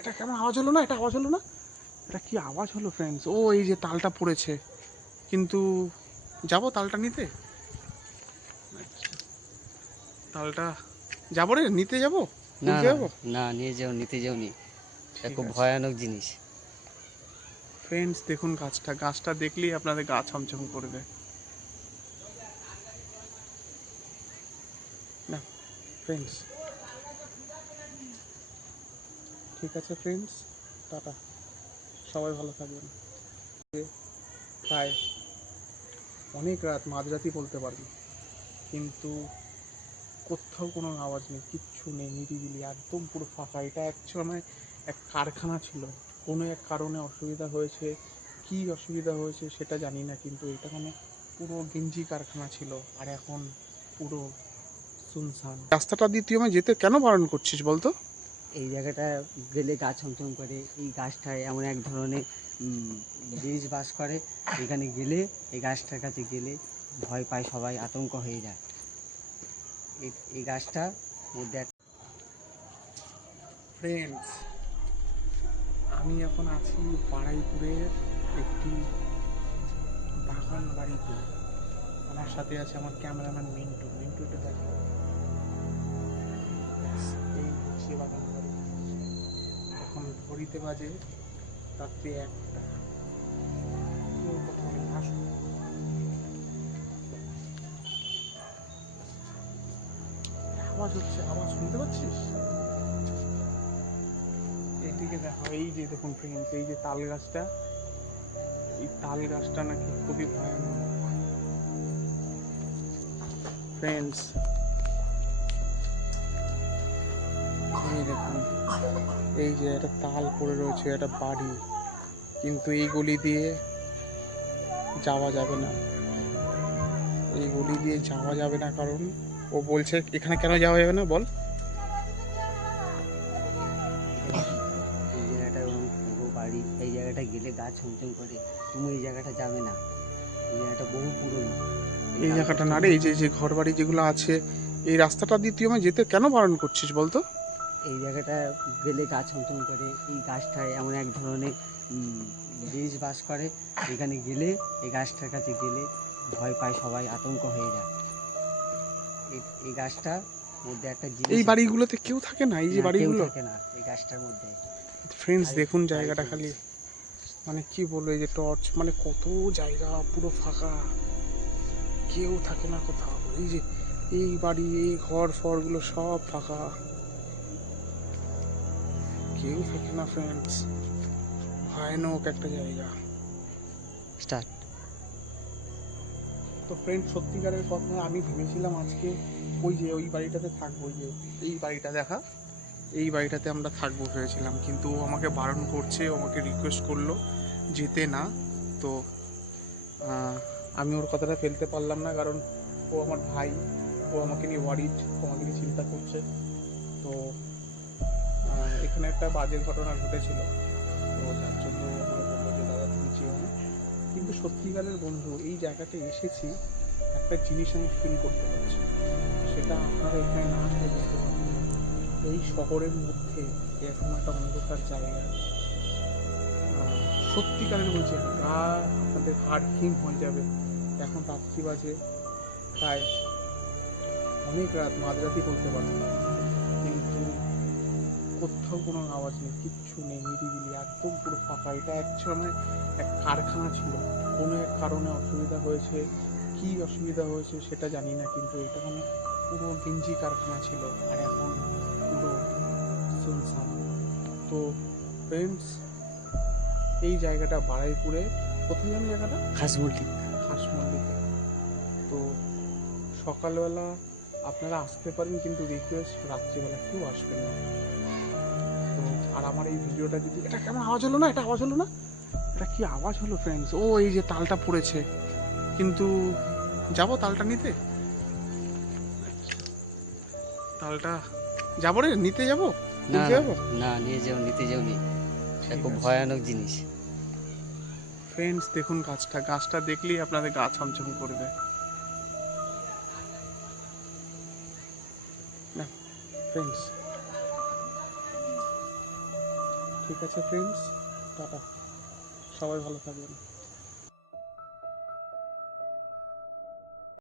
এটা কেমন আওয়াজ হলো না? এটা আওয়াজ হলো না? এটা কি আওয়াজ হলো ফ্রেন্ডস ও এই যে তালটা পড়েছে। কিন্তু যাব তালটা নিতে। তালটা যাব রে? নিতে যাব? না না, নিয়ে যাও নিতে যাও নি। এটা খুব ভয়ানক জিনিস। ফ্রেন্ডস দেখুন গাছটা। গাছটা দেখলেই আপনাদের গা ছমছম করবে। না ফ্রেন্ডস ঠিক আছে ফ্রেন্ডস টাটা। সবাই ভালো থাকবেন। প্রায় অনেক রাত মাঝরাতি বলতে পারবি, কিন্তু কোথাও কোনো আওয়াজ নেই, কিচ্ছু নেই, নিরিবিলি, একদম পুরো ফাঁকা। এটা এক সময় এক কারখানা ছিল। কোনো এক কারণে অসুবিধা হয়েছে, কি অসুবিধা হয়েছে সেটা জানি না, কিন্তু এটা মানে পুরো গেঞ্জি কারখানা ছিল, আর এখন পুরো শুনশান। রাস্তাটা দিয়ে তুই আমায় যেতে কেন বারণ করছিস বলতো? এই জায়গাটা গেলে গা ছমছম করে। এই গাছটায় এমন এক ধরনের বীজ বাস করে। এখানে গেলে, এই গাছটার কাছে গেলে ভয় পায় সবাই, আতঙ্ক হয়ে যায়। এই- গাছটার মধ্যে ফ্রেন্ডস আমি এখন আছি বাড়াইপুরের একটি বাগান বাড়িতে আমার সাথে আছে আমার ক্যামেরাম্যান মিন্টু। মিন্টুটা দেখো। ঘড়িতে বাজে রাত্রি একটা। আওয়াজ হচ্ছে, আওয়াজ শুনতে পাচ্ছিস? এইদিকে দেখো, এই যে দেখুন ফ্রেন্ডস এই যে তাল গাছটা, এই তাল গাছটা নাকি খুবই ভয়ানক। ফ্রেন্ডস এই যে একটা তাল পড়ে রয়েছে একটা বাড়ি। কিন্তু এই গলি দিয়ে যাওয়া যাবে না। এই গলি দিয়ে যাওয়া যাবে না কারণ ও বলছে এখানে কেন যাওয়া যাবে না বল? এই জায়গাটা পুরো বাড়ি এই জায়গাটা গেলে গা ছমছম করে। তুমি এই জায়গাটা যাবে না। এই জায়গাটা বহু পুরনো। এই জায়গাটা না রে এই যে যে ঘর বাড়ি যেগুলো আছে এই রাস্তাটা দিয়ে তুই আমায় যেতে কেন বারণ করছিস বলতো? এই জায়গাটা গেলে গা ছমছম করে এই গাছটায় এমন এক ধরনের বীজ বাস করে এখানে গেলে এই গাছটার কাছে গেলে ভয় পায় সবাই আতঙ্ক হয়ে যায়। এই- গাছটা মধ্যে একটা জিনিস এই বাড়িগুলোতে কেউ থাকে না? এই যে বাড়িগুলো? থাকে না এই গাছটার মধ্যে। ফ্রেন্ডস দেখুন জায়গাটা খালি। মানে কি বলব এই যে টর্চ মানে কত জায়গা পুরো ফাঁকা। কেউ থাকে না কোথাও। এই যে এই বাড়ি এই ঘর ফরগুলো সব ফাঁকা। কেউ থাকে না ফ্রেন্ডস ভয়ানক একটা জায়গা। স্টার্ট তো ফ্রেন্ড সত্যিকারের কথা আমি ভেবেছিলাম আজকে ওই যে ওই বাড়িটাতে থাকব যে এই বাড়িটা দেখা এই বাড়িটাতে আমরা থাকব ভেবেছিলাম। কিন্তু ও আমাকে বারণ করছে ও আমাকে রিকোয়েস্ট করল যেতে না। তো আমি ওর কথাটা ফেলতে পারলাম না কারণ ও আমার ভাই ও আমাকে নিয়ে ওয়ারিড ও আমাকে নিয়ে চিন্তা করছে। তো এখানে একটা বাজে ঘটনা ঘটেছিল। তো যার জন্য বলল যে, দাদা, তুমি যেও না। কিন্তু সত্যিকারের বন্ধু, এই জায়গাতে এসেছি, একটা জিনিস আমি ফিল করতে পারছি। সেটা আপনারা এখানে না আসলে বুঝতে পারবেন। এই শহরের মধ্যে এরকম একটা অন্ধকার জায়গা সত্যিকারের বলছি গা আপনাদের হাড় হিম হয়ে যাবে। এখন রাত্রি বাজে, প্রায় অনেক রাত মাঝরাতি বলতে পারব না কিন্তু কোথাও কোনো আওয়াজ নেই কিচ্ছু নেই নিরিবিলি একদম পুরো ফাঁকা। এটা এক সময় এক কারখানা ছিল। কোনো এক কারণে অসুবিধা হয়েছে কি অসুবিধা হয়েছে সেটা জানি না কিন্তু এটা মানে পুরো গেঞ্জি কারখানা ছিল আর এখন পুরো শুনশান তো ফ্রেন্ডস এই জায়গাটা বাড়াইপুরে কোথায় জানি জায়গাটা? খাসমুল্টি। হাঁসমল্লিতে তো সকালবেলা আপনারা আসতে পারেন কিন্তু রিকোয়েস্ট রাত্রিবেলা কেউ আসবেন না। ভিডিওটা যদি এটা কেমন আওয়াজ হলো না? এটা আওয়াজ হলো না? এটা কি আওয়াজ হলো ফ্রেন্ডস ও এই যে তালটা পড়েছে। কিন্তু যাব তালটা নিতে? তালটা যাব রে? নিতে যাব? না না, নিয়ে যাও নিতে যাও নি। এটা খুব ভয়ানক জিনিস। ফ্রেন্ডস দেখুন গাছটা। গাছটা দেখলেই আপনাদের গা ছমছম করবে। না ফ্রেন্ডস ঠিক আছে ফ্রেন্ডস টাটা। সবাই ভালো থাকবেন।